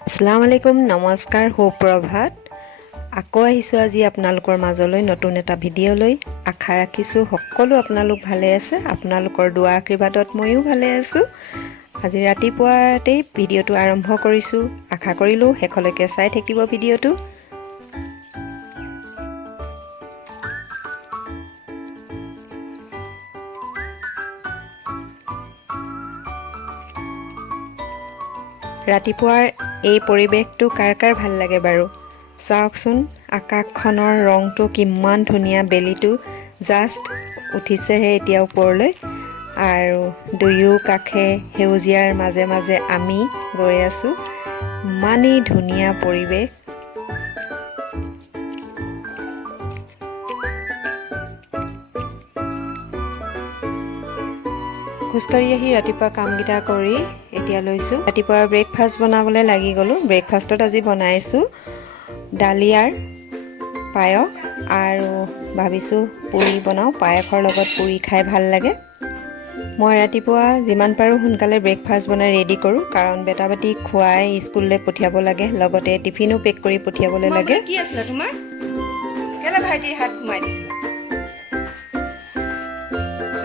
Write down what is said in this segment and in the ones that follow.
আসসালামু আলাইকুম, নমস্কাৰ, সুপ্ৰভাত। আকৌ আহিছোঁ আজি আপোনালোকৰ মাজলৈ নতুন এটা ভিডিঅ' লৈ। আশা ৰাখিছোঁ সকলো আপোনালোক ভালে আছে। আপোনালোকৰ দুৱা আশীৰ্বাদত ময়ো ভালে আছোঁ। আজি ৰাতিপুৱাতেই ভিডিঅ'টো আৰম্ভ কৰিছোঁ। আশা কৰিলোঁ শেষলৈকে চাই থাকিব ভিডিঅ'টো। ৰাতিপুৱাৰ এই পৰিৱেশটো কাৰ কাৰ ভাল লাগে বাৰু? চাওকচোন, আকাশখনৰ ৰংটো কিমান ধুনীয়া। বেলিটো জাষ্ট উঠিছেহে এতিয়া ওপৰলৈ, আৰু দুয়ো কাষে সেউজীয়াৰ মাজে মাজে আমি গৈ আছোঁ। ইমানেই ধুনীয়া পৰিৱেশ। খোজকাঢ়ি আহি ৰাতিপুৱা কামকেইটা কৰি এতিয়া লৈছোঁ। ৰাতিপুৱাৰ ব্ৰেকফাষ্ট বনাবলৈ লাগি গ'লোঁ। ব্ৰেকফাষ্টত আজি বনাইছোঁ ডালিয়াৰ পায়স, আৰু ভাবিছোঁ পুৰি বনাওঁ। পায়সৰ লগত পুৰি খাই ভাল লাগে। মই ৰাতিপুৱা যিমান পাৰোঁ সোনকালে ব্ৰেকফাষ্ট বনাই ৰেডি কৰোঁ, কাৰণ বেটা বেটিক খুৱাই স্কুললৈ পঠিয়াব লাগে, লগতে টিফিনো পেক কৰি পঠিয়াবলৈ লাগে। কি আছিলে তোমাৰ? কেলে ভাইটিৰ হাত ঘুমাই দিছিলা?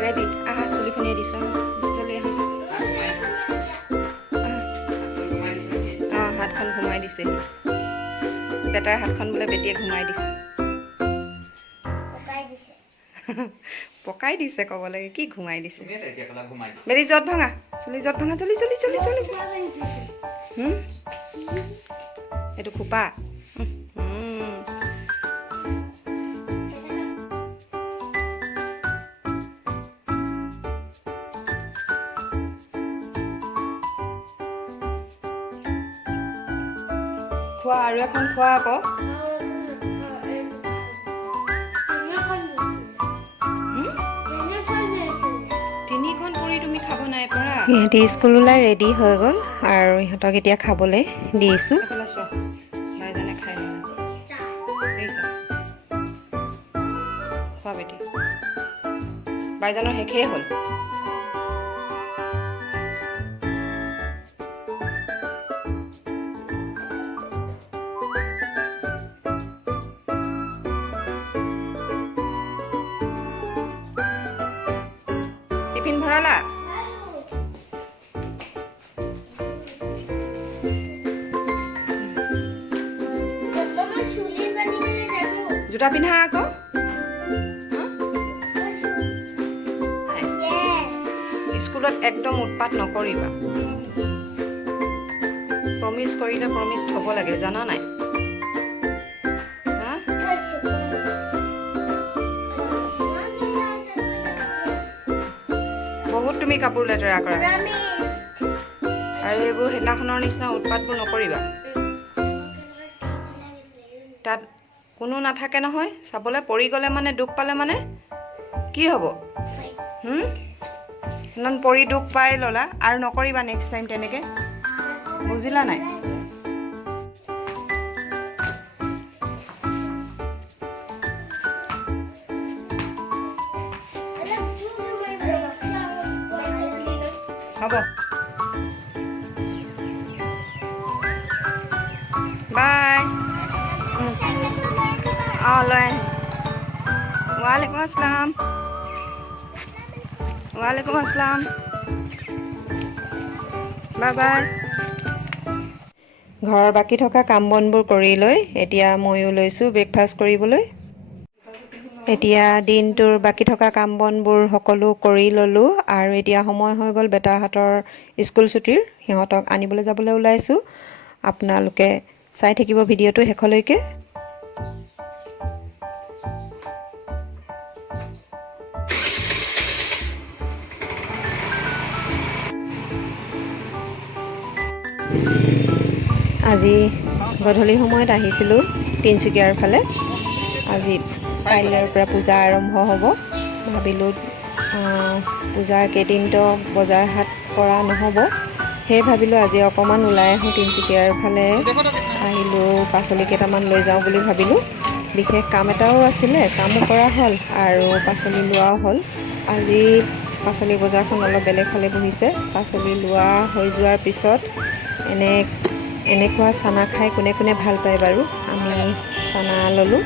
ৰেডি আহা, চুলিখনি দিছোঁ। হাতখন ঘুমাই দিছে। বেটাৰ হাতখন বোলে বেটিয়ে ঘুমাই দিছে। পকাই দিছে ক'ব লাগে, কি ঘুমাই দিছে? বেটি য'ত ভাঙা, চুলি য'ত ভাঙা, চলি চলি চলি চলি। এইটো খোপা। খোৱা, আৰু এখন খোৱা আকৌ। তিনিখন পুৰি তুমি খাব নাই পৰা। সিহঁতি স্কুল ওলাই ৰেডি হৈ গ'ল, আৰু ইহঁতক এতিয়া খাবলৈ দিছোঁ। ভাইজানে খাই লওঁ। খোৱা বেটি, ভাইজানৰ শেষেই হ'ল। টিফিন ভৰালা? জোতা পিন্ধা আকৌ। স্কুলত একদম উৎপাত নকৰিবা। প্ৰমিছ কৰিলে প্ৰমিছ থ'ব লাগে, জানা নাই? বহুত তুমি কাপোৰ লেতেৰা কৰা, আৰু এইবোৰ সেইদিনাখনৰ নিচিনা উৎপাতবোৰ নকৰিবা। তাত কোনো নাথাকে নহয় চাবলৈ। পৰি গ'লে মানে, দুখ পালে মানে কি হ'ব? ইমান পৰি দুখ পাই ল'লা, আৰু নকৰিবা নেক্সট টাইম তেনেকৈ, বুজিলা নাই? হ'ব, বাই। অঁ, লৈ আহ। ৱালেকুম আসসালাম। ৱালেকুম আসসালাম। Bye bye. ঘৰৰ বাকী থকা কাম বনবোৰ কৰি লৈ এতিয়া ময়ো লৈছোঁ ব্ৰেকফাষ্ট কৰিবলৈ। এতিয়া দিনটোৰ বাকী থকা কাম বনবোৰ সকলো কৰি ল'লোঁ, আৰু এতিয়া সময় হৈ গ'ল বেটাহঁতৰ স্কুল ছুটিৰ। সিহঁতক আনিবলৈ যাবলৈ ওলাইছোঁ। আপোনালোকে চাই থাকিব ভিডিঅ'টো শেষলৈকে। আজি গধূলি সময়ত আহিছিলোঁ তিনিচুকীয়াৰ ফালে। আজি কাইলৈৰ পৰা পূজা আৰম্ভ হ'ব। ভাবিলোঁ পূজাৰ কেইদিনতো বজাৰ হাট কৰা নহ'ব, সেয়ে ভাবিলোঁ আজি অকণমান ওলাই আহোঁ তিনিচুকীয়াৰ ফালে। আহিলোঁ, পাচলি কেইটামান লৈ যাওঁ বুলি ভাবিলোঁ। বিশেষ কাম এটাও আছিলে, কামো কৰা হ'ল আৰু পাচলি লোৱাও হ'ল। আজি পাচলি বজাৰখন অলপ বেলেগ ফালে বহিছে। পাচলি লোৱা হৈ যোৱাৰ পিছত এনে এনেকুৱা চানা খাই কোনে কোনে ভাল পায় বাৰু। আমি চানা ল'লোঁ।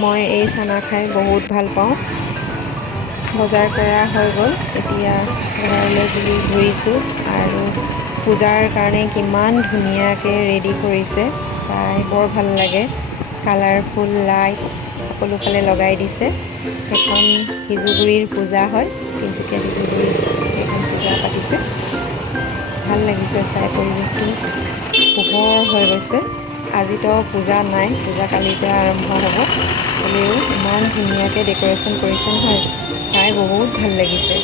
মই এই চানা খাই বহুত ভাল পাওঁ। বজাৰ কৰা হৈ গ'ল, এতিয়া ঘৰলৈ বুলি ঘূৰিছোঁ। আৰু পূজাৰ কাৰণে কিমান ধুনীয়াকৈ ৰেডি কৰিছে, চাই বৰ ভাল লাগে। কালাৰফুল লাইট সকলোফালে লগাই দিছে। সেইখন সিজুগুৰিৰ পূজা হয়, তিনিচুকীয়া সিজুগুৰিত সেইখন পূজা পাতিছে। ভাল লাগিছে চাই, পৰিৱেশটো পোহৰ হৈ গৈছে। আজিতো পূজা নাই, পূজা কালিৰ পৰা আৰম্ভ হ'ব। হ'লেও ইমান ধুনীয়াকৈ ডেক'ৰেশ্যন কৰিছে নহয়, চাই বহুত ভাল লাগিছে।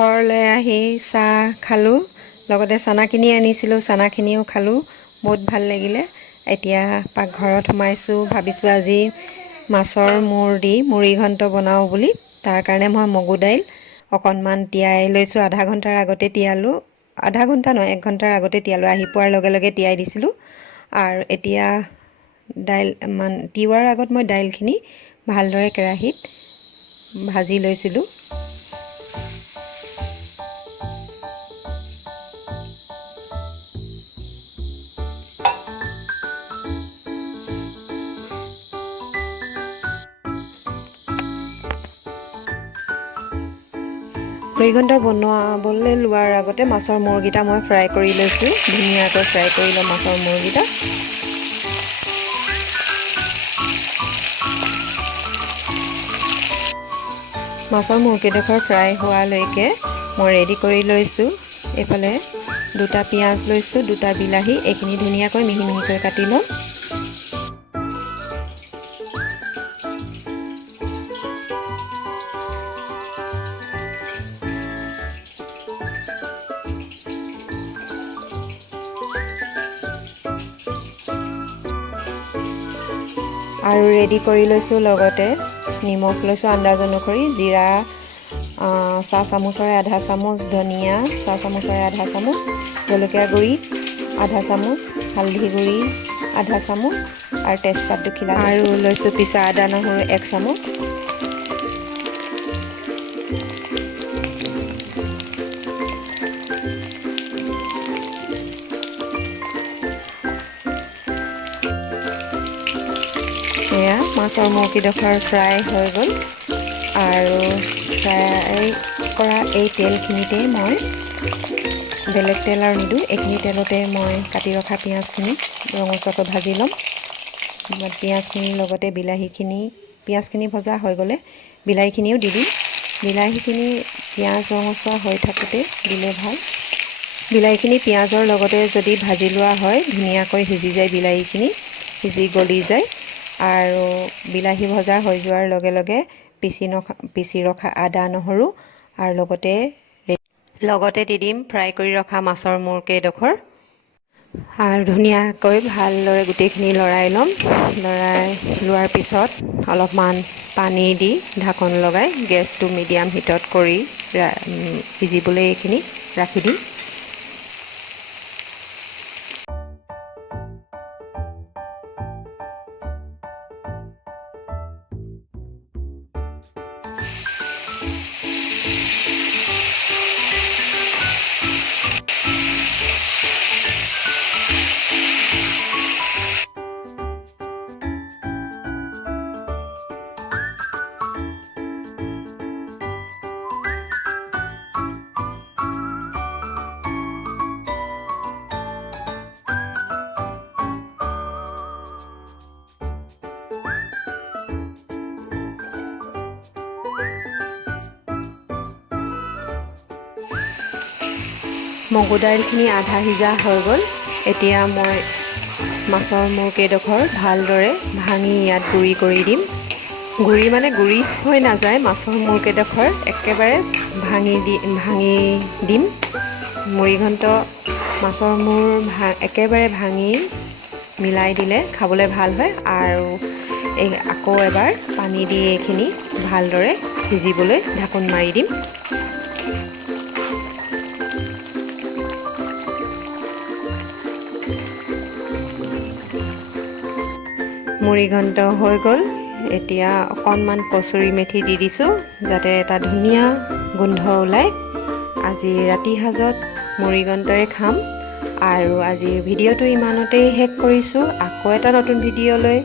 ঘৰলৈ আহি চাহ খালোঁ, লগতে চানা কিনি আনিছিলোঁ, চানাখিনিও খালোঁ। বহুত ভাল লাগিলে। এতিয়া পাকঘৰত সোমাইছোঁ, ভাবিছোঁ আজি মাছৰ মূৰ দি মুৰিঘণ্ট বনাওঁ বুলি। তাৰ কাৰণে মই মগু দাইল অকণমান তিয়াই লৈছোঁ, আধা ঘণ্টাৰ আগতে তিয়ালোঁ। আধা ঘণ্টা নহয়, 1 ঘণ্টাৰ আগতে তিয়ালোঁ। আহি পোৱাৰ লগে লগে তিয়াই দিছিলোঁ। আৰু এতিয়া তিওৱাৰ আগত মই দাইলখিনি ভালদৰে কেৰাহীত ভাজি লৈছিলোঁ। মুৰিঘণ্ট বনাবলৈ লোৱাৰ আগতে মাছৰ মূৰকেইটা মই ফ্ৰাই কৰি লৈছোঁ। ধুনীয়াকৈ ফ্ৰাই কৰি লওঁ মাছৰ মূৰকেইটা। মাছৰ মূৰকেইডোখৰ ফ্ৰাই হোৱালৈকে মই ৰেডি কৰি লৈছোঁ। এইফালে 2টা পিঁয়াজ লৈছোঁ, 2টা বিলাহী, এইখিনি ধুনীয়াকৈ মিহি মিহিকৈ কাটি ল'ম। আৰু ৰেডি কৰি লৈছোঁ, লগতে নিমখ লৈছোঁ আন্দাজ অনুসৰি, জিৰা চাহ চামুচৰে আধা চামুচ, ধনিয়া চাহ চামুচৰে আধা চামুচ, জলকীয়া গুড়ি আধা চামুচ, হালধি গুড়ি আধা চামুচ আৰু তেজপাত দুখিলা আৰু লৈছোঁ পিছা আদা নহৰু 1 চামুচ। এয়া মাছৰ মূৰকেইডোখৰ ফ্ৰাই হৈ গ'ল। আৰু ফ্ৰাই কৰা এই তেলখিনিতে মই বেলেগ তেল আৰু নিদিওঁ, এইখিনি তেলতে মই কাটি ৰখা পিঁয়াজখিনি ৰঙচুৱাকৈ ভাজি ল'ম। পিঁয়াজখিনিৰ লগতে পিঁয়াজখিনি ভজা হৈ গ'লে বিলাহীখিনিও দি দিম। বিলাহীখিনি পিঁয়াজ ৰঙচুৱা হৈ থাকোঁতে দিলে ভাল। বিলাহীখিনি পিঁয়াজৰ লগতে যদি ভাজি লোৱা হয়, ধুনীয়াকৈ সিজি যায়, বিলাহীখিনি সিজি গলি যায়। আৰু বিলাহী ভজা হৈ যোৱাৰ লগে লগে পিচি ৰখা আদা নহৰু আৰু লগতে দি দিম ফ্ৰাই কৰি ৰখা মাছৰ মূৰকেইডোখৰ। আৰু ধুনীয়াকৈ ভালদৰে গোটেইখিনি লৰাই ল'ম। লৰাই লোৱাৰ পিছত অলপমান পানী দি ঢাকন লগাই গেছটো মিডিয়াম হিটত কৰি সিজিবলৈ এইখিনি ৰাখি দিম। মগু দাইলখিনি আধা সিজা হৈ গ'ল। এতিয়া মই মাছৰ মূৰকেইডোখৰ ভালদৰে ভাঙি ইয়াত গুড়ি কৰি দিম। গুৰি মানে গুৰি হৈ নাযায়, মাছৰ মূৰকেইডোখৰ একেবাৰে ভাঙি দিম। মুৰিঘণ্ট মাছৰ মূৰ একেবাৰে ভাঙি মিলাই দিলে খাবলৈ ভাল হয়। আৰু আকৌ এবাৰ পানী দি এইখিনি ভালদৰে সিজিবলৈ ঢাকোন মাৰি দিম। মুৰিঘণ্ট হৈ গ'ল। এতিয়া অকণমান কচুৰি মেথি দি দিছোঁ যাতে এটা ধুনীয়া গোন্ধ ওলায়। আজি ৰাতি সাজত মুৰিঘণ্টই খাম। আৰু আজিৰ ভিডিঅ'টো ইমানতেই শেষ কৰিছোঁ। আকৌ এটা নতুন ভিডিঅ'লৈ